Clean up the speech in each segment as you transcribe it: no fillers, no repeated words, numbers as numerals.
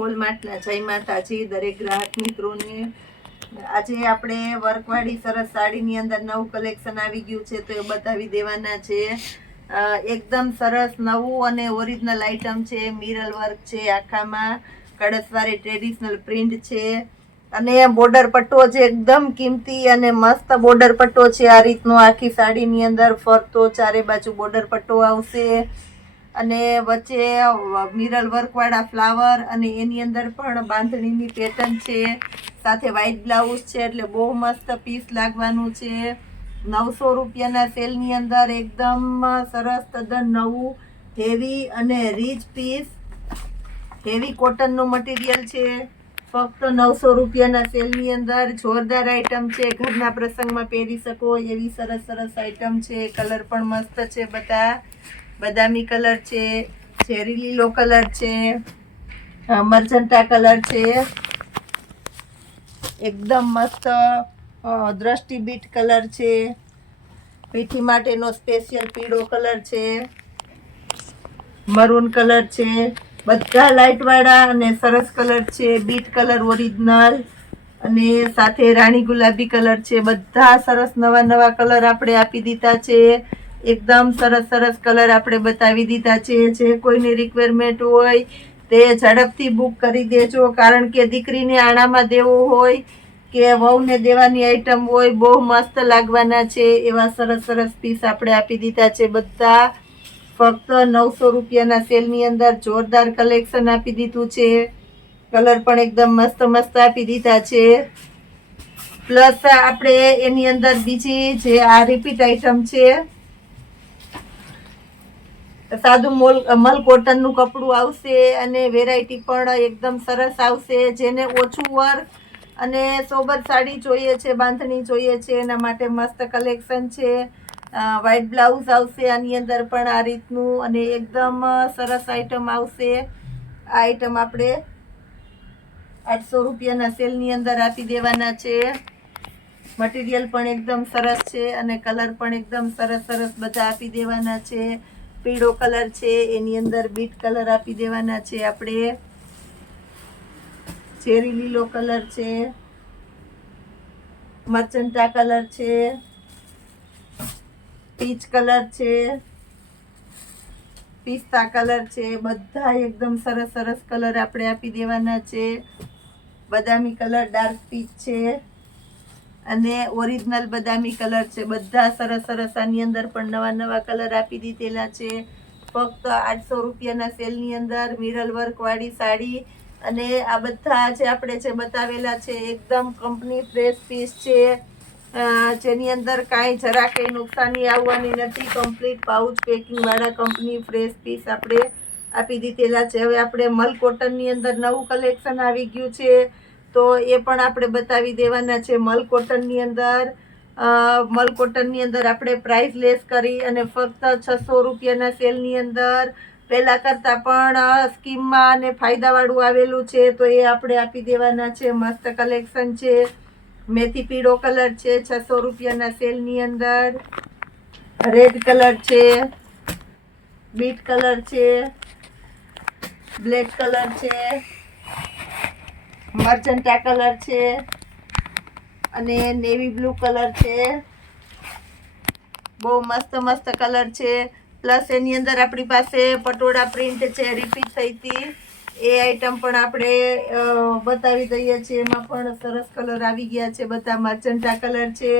હોલમાર્ટના જય માતાજી દરેક ગ્રાહક મિત્રોને। આજે આપણે વર્કવાળી સરસ સાડીની અંદર નવું કલેક્શન આવી ગયું છે તો એ બતાવી દેવાના છે। એકદમ સરસ નવું અને ઓરિજિનલ આઈટમ છે। મિરર વર્ક છે, આખામાં કળશવાળી ટ્રેડિશનલ પ્રિન્ટ છે અને બોર્ડર પટ્ટો છે એકદમ કિંમતી અને મસ્ત બોર્ડર પટ્ટો છે। આ રીતનો આખી સાડીની અંદર ફરતો ચારે બાજુ બોર્ડર પટ્ટો આવશે અને વચ્ચે મિરર વર્ક વાળા ફ્લાવર અને એની અંદર પણ બાંધણીની પેટર્ન છે, સાથે વ્હાઈટ બ્લાઉઝ છે એટલે બહુ મસ્ત પીસ લાગવાનું છે। 900 રૂપિયાના સેલની અંદર એકદમ સરસ તદ્દન નવું હેવી અને રીચ પીસ, હેવી કોટનનું મટીરિયલ છે। ફક્ત 900 રૂપિયાના સેલની અંદર જોરદાર આઈટમ છે। ઘરના પ્રસંગમાં પહેરી શકો એવી સરસ સરસ આઈટમ છે। કલર પણ મસ્ત છે, બધા બદામી કલર છે, ચેરી લીલો કલર છે, મરચંટા કલર છે, એકદમ મસ્ત દ્રષ્ટિ બીટ કલર છે, પીઠી માટેનો સ્પેશિયલ પીળો કલર છે, મરૂન કલર છે, બધા લાઇટ વાળા અને સરસ કલર છે। બીટ કલર ઓરિજિનલ અને સાથે રાણી ગુલાબી કલર છે। બધા સરસ નવા નવા કલર આપણે આપી દીધા છે। એકદમ સરસ સરસ કલર આપણે બતાવી દીધા છે। જે કોઈની રિક્વાયરમેન્ટ હોય તે ઝડપથી બુક કરી દેજો, કારણ કે દીકરીને આણામાં દેવું હોય કે વહુને દેવાની આઈટમ હોય, બહુ મસ્ત લાગવાના છે એવા સરસ સરસ પીસ આપણે આપી દીધા છે। બધા ફક્ત 900 રૂપિયાના સેલની અંદર જોરદાર કલેક્શન આપી દીધું છે। કલર પણ એકદમ મસ્ત મસ્ત આપી દીધા છે। પ્લસ આપણે એની અંદર બીજી જે આ રિપીટ આઈટમ છે, સાદું મલ કોટનનું કપડું આવશે અને વેરાયટી પણ એકદમ સરસ આવશે। જેને ઓછું વર્ક અને સોબર સાડી જોઈએ છે, બાંધણી જોઈએ છે, એના માટે મસ્ત કલેક્શન છે। વ્હાઈટ બ્લાઉઝ આવશે આની અંદર પણ આ રીતનું અને એકદમ સરસ આઈટમ આવશે। આ આઈટમ આપણે 800 રૂપિયાના સેલની અંદર આપી દેવાના છે। મટીરિયલ પણ એકદમ સરસ છે અને કલર પણ એકદમ સરસ સરસ બધા આપી દેવાના છે। પીળો કલર છે, એની અંદર બીટ કલર આપી દેવાના છે આપણે, ચેરી લીલો કલર છે, મરચંટા કલર છે, પીચ કલર છે, પિસ્તા કલર છે, બધા એકદમ સરસ સરસ કલર આપણે આપી દેવાના છે। બદામી કલર ડાર્ક પીચ છે અને ઓરિજિનલ બદામી કલર છે। બધા સરસ સરસ આની અંદર પણ નવા નવા કલર આપી દીધેલા છે। ફક્ત 800 રૂપિયાના સેલની અંદર મિરર વર્ક વાળી સાડી અને આ બધા જે આપણે જે બતાવેલા છે એકદમ કંપની ફ્રેશ પીસ છે, જેની અંદર કાંઈ જરા કંઈ નુકસાની આવવાની નથી। કમ્પ્લીટ પાઉચ પેકિંગ વાળા કંપની ફ્રેશ પીસ આપણે આપી દીધેલા છે। હવે આપણે મલ કોટનની અંદર નવું કલેક્શન આવી ગયું છે તો એ પણ આપણે બતાવી દેવાના છે। મલ કોટનની અંદર આપણે પ્રાઇસ લેસ કરી અને ફક્ત 600 રૂપિયાના સેલની અંદર પહેલા કરતા પણ સ્કીમમાં અને ફાયદાવાળું આવેલું છે તો એ આપણે આપી દેવાના છે। મસ્ત કલેક્શન છે। મેથી પીળો કલર છે 600 રૂપિયાના સેલની અંદર, રેડ કલર છે, બીટ કલર છે, બ્લેક કલર છે, મર્ચન્ટા કલર છે અને નેવી બ્લુ કલર છે। બહુ મસ્ત મસ્ત કલર છે। પ્લસ એની અંદર આપણી પાસે પટોળા પ્રિન્ટ છે, રિપીટ થઈ હતી એ આઈટમ પણ આપણે બતાવી દઈએ છીએ। એમાં પણ સરસ કલર આવી ગયા છે। બધા મર્ચન્ટા કલર છે,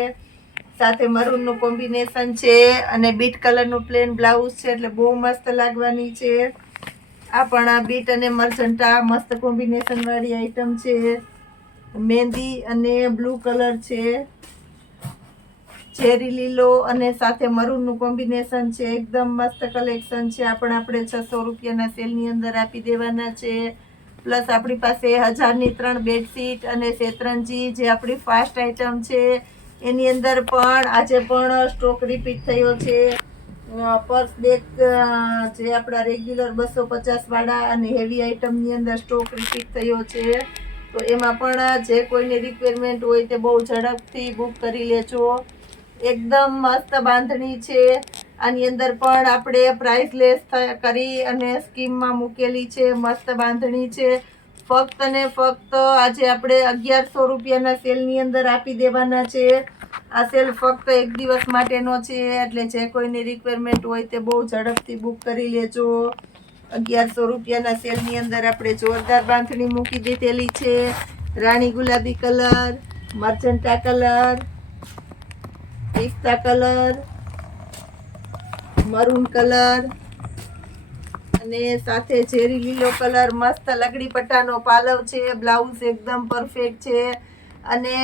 સાથે મરૂનનું કોમ્બિનેશન છે અને બીટ કલરનું પ્લેન બ્લાઉઝ છે એટલે બહુ મસ્ત લાગવાની છે। આ પણ બીટ અને મર્ચન્ટા મસ્ત કોમ્બિનેશન વાળી આઈટમ છે। મહેંદી અને બ્લુ કલર છે, ચેરી લીલો અને સાથે મરૂનનું કોમ્બિનેશન છે, એકદમ મસ્ત કલેક્શન છે। આ પણ આપણે 600 રૂપિયાના સેલની અંદર આપી દેવાના છે। પ્લસ આપણી પાસે 1000ની 3 બેડશીટ અને શેતરંજી જે આપણી ફાસ્ટ આઈટમ છે એની અંદર પણ આજે પણ સ્ટોક રિપીટ થયો છે। પર્સ બેગ જે આપણા રેગ્યુલર 250 વાળા અને હેવી આઈટમની અંદર સ્ટોક રિપીટ થયો છે તો એમાં પણ જે કોઈની રિક્વાયરમેન્ટ હોય તે બહુ ઝડપથી બુક કરી લેજો। એકદમ મસ્ત બાંધણી છે। આની અંદર પણ આપણે પ્રાઇસ લેસ કરી અને સ્કીમમાં મૂકેલી છે। મસ્ત બાંધણી છે, ફક્ત ને ફક્ત આજે આપણે 1100 રૂપિયાના સેલની અંદર આપી દેવાના છે. આ સેલ ફક્ત એક દિવસ માટેનો છે, એટલે જે કોઈની રિક્વાયરમેન્ટ હોય તે બહુ ઝડપથી બુક કરી લેજો. 1100 રૂપિયાના સેલની અંદર આપણે જોરદાર બાંધણી મૂકી દીધેલી છે. રાણી ગુલાબી કલર, મર્ચન્ટા કલર, પિસ્તા કલર, મરૂન કલર અને સાથે ઝેરી લીલો કલર. મસ્ત લગડી પટ્ટાનો પાલવ છે. બ્લાઉઝ એકદમ પરફેક્ટ છે અને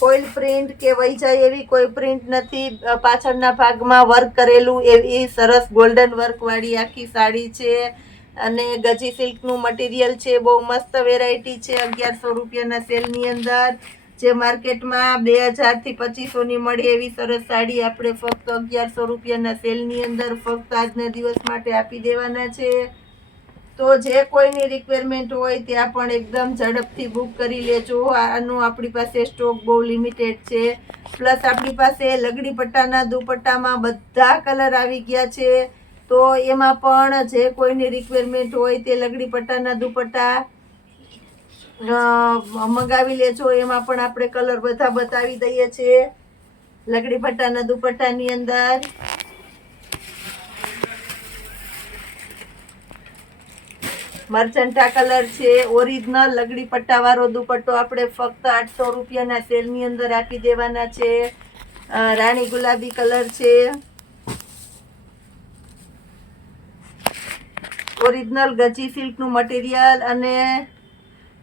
ફોઇલ પ્રિન્ટ કે વહી જાય એવી કોઈ પ્રિન્ટ નથી. પાછળના ભાગમાં વર્ક કરેલું એવી સરસ ગોલ્ડન વર્ક વાળી આખી સાડી છે અને ગજી સિલ્કનું મટીરિયલ છે. બહુ મસ્ત વેરાયટી છે 1100 રૂપિયાના સેલની અંદર. જે માર્કેટમાં 2000 થી 2500 ની મળે એવી સરસ સાડી આપણે ફક્ત 1100 રૂપિયાના સેલની અંદર ફક્ત આજના દિવસ માટે આપી દેવાના છે. તો જે કોઈની રિક્વાયરમેન્ટ હોય ત્યાં પણ એકદમ ઝડપથી બુક કરી લેજો. આનો આપણી પાસે સ્ટોક બહુ લિમિટેડ છે. પ્લસ આપણી પાસે લગડી પટ્ટાના દુપટ્ટામાં બધા કલર આવી ગયા છે. તો એમાં પણ જે કોઈની રિક્વાયરમેન્ટ હોય તે લગડી પટ્ટાના દુપટ્ટા મંગાવી લેજો. એમાં પણ આપણે કલર બધા બતાવી દઈએ છીએ. લગડી પટ્ટાના દુપટ્ટાની અંદર મર્ચન્ટા કલર છે. ઓરિજિનલ લગડી પટ્ટા વાળો દુપટ્ટો આપણે ફક્ત 800 રૂપિયાના સેલની અંદર આપી દેવાના છે. રાણી ગુલાબી કલર છે. ઓરિજિનલ ગજી સિલ્કનું મટીરિયલ અને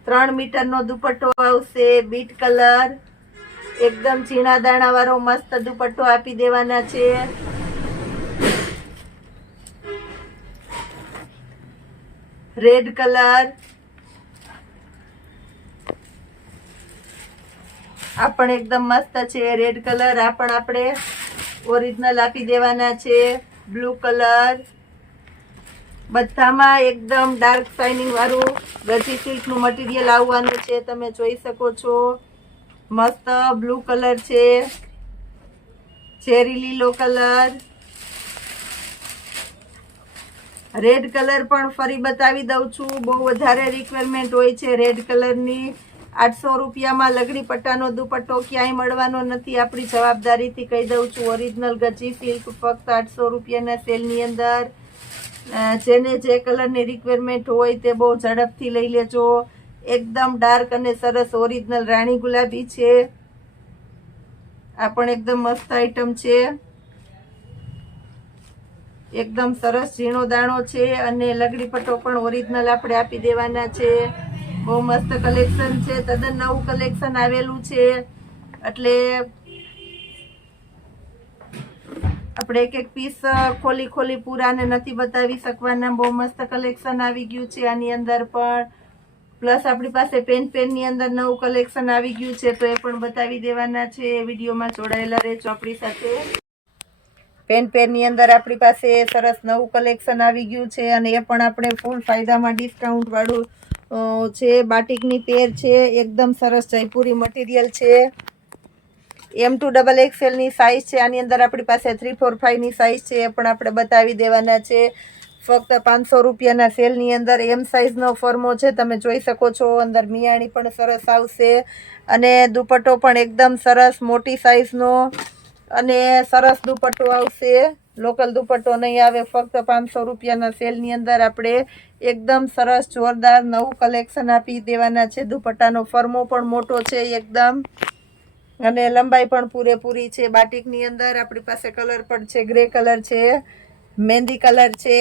3 મીટરનો દુપટ્ટો આવશે. બીટ કલર એકદમ ઝીણા દાણા વાળો મસ્ત દુપટ્ટો આપી દેવાના છે. રેડ કલર આ પણ એકદમ મસ્ત છે. રેડ કલર આ પણ આપણે ઓરિજિનલ આપી દેવાના છે. બ્લુ કલર બધામાં એકદમ ડાર્ક શાઇનિંગ વાળું ગજી સિલ્કનું મટીરિયલ આવવાનું છે. તમે જોઈ શકો છો. મસ્ત બ્લુ કલર છે. ચેરી લીલો કલર, રેડ કલર પણ ફરી બતાવી દઉં છું. બહુ વધારે રિક્વાયરમેન્ટ હોય છે રેડ કલરની. 800 રૂપિયામાં લગડી પટ્ટાનો દુપટ્ટો ક્યાંય મળવાનો નથી. આપણી જવાબદારીથી કહી દઉં છું. ઓરિજિનલ ગજી સિલ્ક ફક્ત 800 રૂપિયાના સેલની અંદર. જેને જે કલરની રિક્વાયરમેન્ટ હોય તે બહુ ઝડપથી લઈ લેજો. એકદમ ડાર્ક અને સરસ ઓરિજિનલ રાણી ગુલાબી છે. આ પણ એકદમ મસ્ત આઈટમ છે. એકદમ સરસ ઝીણો દાણો છે અને લગડી પટ્ટો પણ ઓરિજિનલ આપણે આપી દેવાના છે. બહુ મસ્ત કલેક્શન છે. તદ્દન નવું કલેક્શન આવેલું છે એટલે આપણે એક એક પીસ ખોલી પૂરાને નથી બતાવી શકવાના. બહુ મસ્ત કલેક્શન આવી ગયું છે આની અંદર પણ. પ્લસ આપણી પાસે પેનની અંદર નવું કલેક્શન આવી ગયું છે તો એ પણ બતાવી દેવાના છે. વિડીયોમાં જોડાયેલા રહેજો આપણી સાથે. પેનની અંદર આપણી પાસે સરસ નવું કલેક્શન આવી ગયું છે અને એ પણ આપણે ફૂલ ફાયદામાં ડિસ્કાઉન્ટ વાળું છે. બાટિકની પેર છે. એકદમ સરસ જયપુરી મટીરિયલ છે. M2XXL ની સાઇઝ છે. આની અંદર આપણી પાસે 3, 4, 5 ની સાઇઝ છે. એ પણ આપણે બતાવી દેવાના છે. ફક્ત 500 રૂપિયાના સેલની અંદર એમ સાઇઝનો ફર્મો છે. તમે જોઈ શકો છો. અંદર મિયાણી પણ સરસ આવશે અને દુપટ્ટો પણ એકદમ સરસ મોટી સાઇઝનો અને સરસ દુપટ્ટો આવશે. લોકલ દુપટ્ટો નહીં આવે. ફક્ત 500 રૂપિયાના સેલની અંદર આપણે એકદમ સરસ જોરદાર નવું કલેક્શન આપી દેવાના છે. દુપટ્ટાનો ફર્મો પણ મોટો છે એકદમ અને લંબાઈ પણ પૂરેપૂરી છે. બાટિકની અંદર આપણી પાસે કલર પણ છે. ગ્રે કલર છે, મહેંદી કલર છે,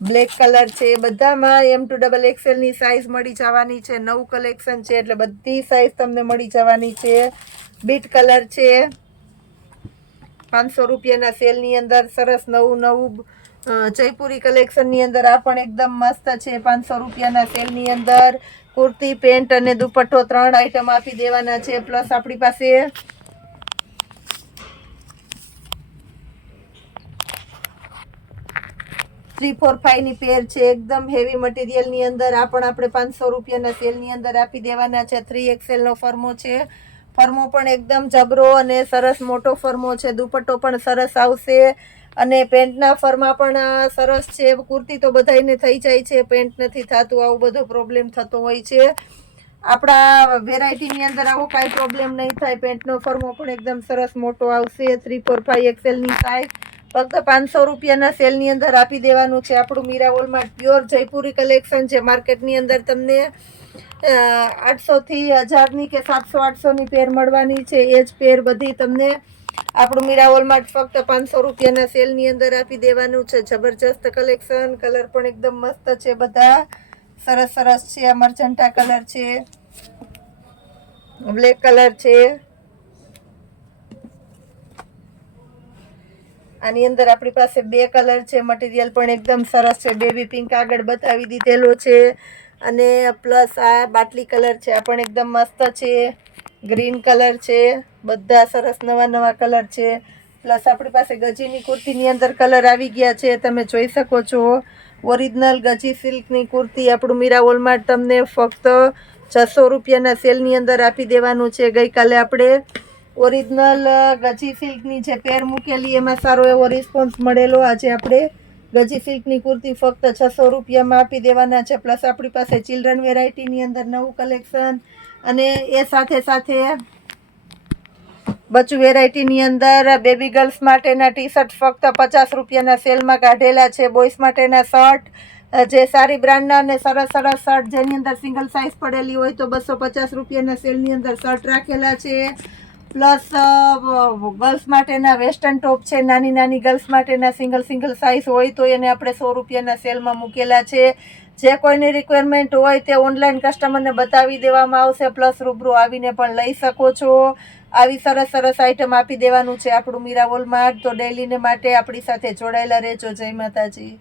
બ્લેક કલર છે. બધામાં M2XXL ની સાઇઝ મળી જવાની છે. નવું કલેક્શન છે એટલે બધી સાઇઝ તમને મળી જવાની છે. બીટ કલર છે. 500 રૂપિયાના સેલની અંદર સરસ નવું જયપુરી કલેક્શનની અંદર આ પણ એકદમ મસ્ત છે. 500 રૂપિયાના સેલની અંદર કુર્તી, પેન્ટ અને દુપટ્ટો 3 આઈટમ આપી દેવાના છે. પ્લસ આપણી પાસે 3, 4, 5 ની પેર છે. એકદમ હેવી મટીરિયલની અંદર આ પણ આપણે 500 રૂપિયાના સેલની અંદર આપી દેવાના છે. 3XL નો ફર્મો છે. ફર્મો પણ એકદમ જબરો અને સરસ મોટો ફર્મો છે. દુપટ્ટો પણ સરસ આવશે અને પેન્ટના ફરમાં પણ સરસ છે. કુર્તી તો બધાયને થઈ જાય છે, પેન્ટ નથી થતું, આવું બધો પ્રોબ્લેમ થતો હોય છે. આપણા વેરાયટીની અંદર આવો કાંઈ પ્રોબ્લેમ નહીં થાય. પેન્ટનો ફરમો પણ એકદમ સરસ મોટો આવશે. 3, 4, 5 XL સાઇઝ ફક્ત 500 રૂપિયાના સેલની અંદર આપી દેવાનું છે. આપણું મીરાવોલમાં પ્યોર જયપુરી કલેક્શન છે. માર્કેટની અંદર તમને 800 થી 1000ની કે 700-800ની પેર મળવાની છે. એ જ પેર બધી તમને આપણું મીરાવોલમાં ફક્ત 500 રૂપિયાના સેલની અંદર આપી દેવાનું છે. જબરજસ્ત કલેક્શન, કલર પણ એકદમ મસ્ત છે. બધા સરસ સરસ છે. આ મર્જન્ટા કલર છે, બ્લેક કલર છે, આની અંદર આપણી પાસે 2 કલર છે. મટીરિયલ પણ એકદમ સરસ છે. બેબી પિંક આગળ બતાવી દીધેલો છે અને પ્લસ આ બાટલી કલર છે, આ પણ એકદમ મસ્ત છે. ગ્રીન કલર છે, બધા સરસ નવા નવા કલર છે. પ્લસ આપણી પાસે ગજીની કુર્તીની અંદર કલર આવી ગયા છે, તમે જોઈ શકો છો. ઓરિજિનલ ગજી સિલ્કની કુર્તી આપણું મીરાવોલમાં તમને ફક્ત 600 રૂપિયાના સેલની અંદર આપી દેવાનું છે. ગઈકાલે આપણે ઓરિજિનલ ગજી સિલ્કની જે પેર મૂકેલી એમાં સારો એવો રિસ્પોન્સ મળેલો. આજે આપણે ગજી સિલ્કની કુર્તી ફક્ત 600 રૂપિયામાં આપી દેવાના છે. પ્લસ આપણી પાસે ચિલ્ડ્રન વેરાયટીની અંદર નવું કલેક્શન અને એ સાથે સાથે બચ્ચું વેરાયટીની અંદર બેબી ગર્લ્સ માટેના ટી શર્ટ ફક્ત 50 રૂપિયાના સેલમાં કાઢેલા છે. બોಯ್સ માટેના શર્ટ જે સારી બ્રાન્ડના અને સરસ સરસ શર્ટ જેની અંદર સિંગલ સાઇઝ પડેલી હોય તો 250 રૂપિયાના સેલની અંદર શર્ટ રાખેલા છે. પ્લસ ગર્લ્સ માટેના વેસ્ટર્ન ટોપ છે. નાની નાની ગર્લ્સ માટેના સિંગલ સાઇઝ હોય તો એને આપણે 100 રૂપિયાના સેલમાં મૂકેલા છે. જે કોઈની રિક્વાયરમેન્ટ હોય તે ઓનલાઈન કસ્ટમરને બતાવી દેવામાં આવશે. પ્લસ રૂબરૂ આવીને પણ લઈ શકો છો. આવી સરસ સરસ આઈટમ આપી દેવાનું છે આપણું મીરાવોલમાં. તો ડેલીને માટે આપણી સાથે જોડાયેલા રહેજો. જય માતાજી.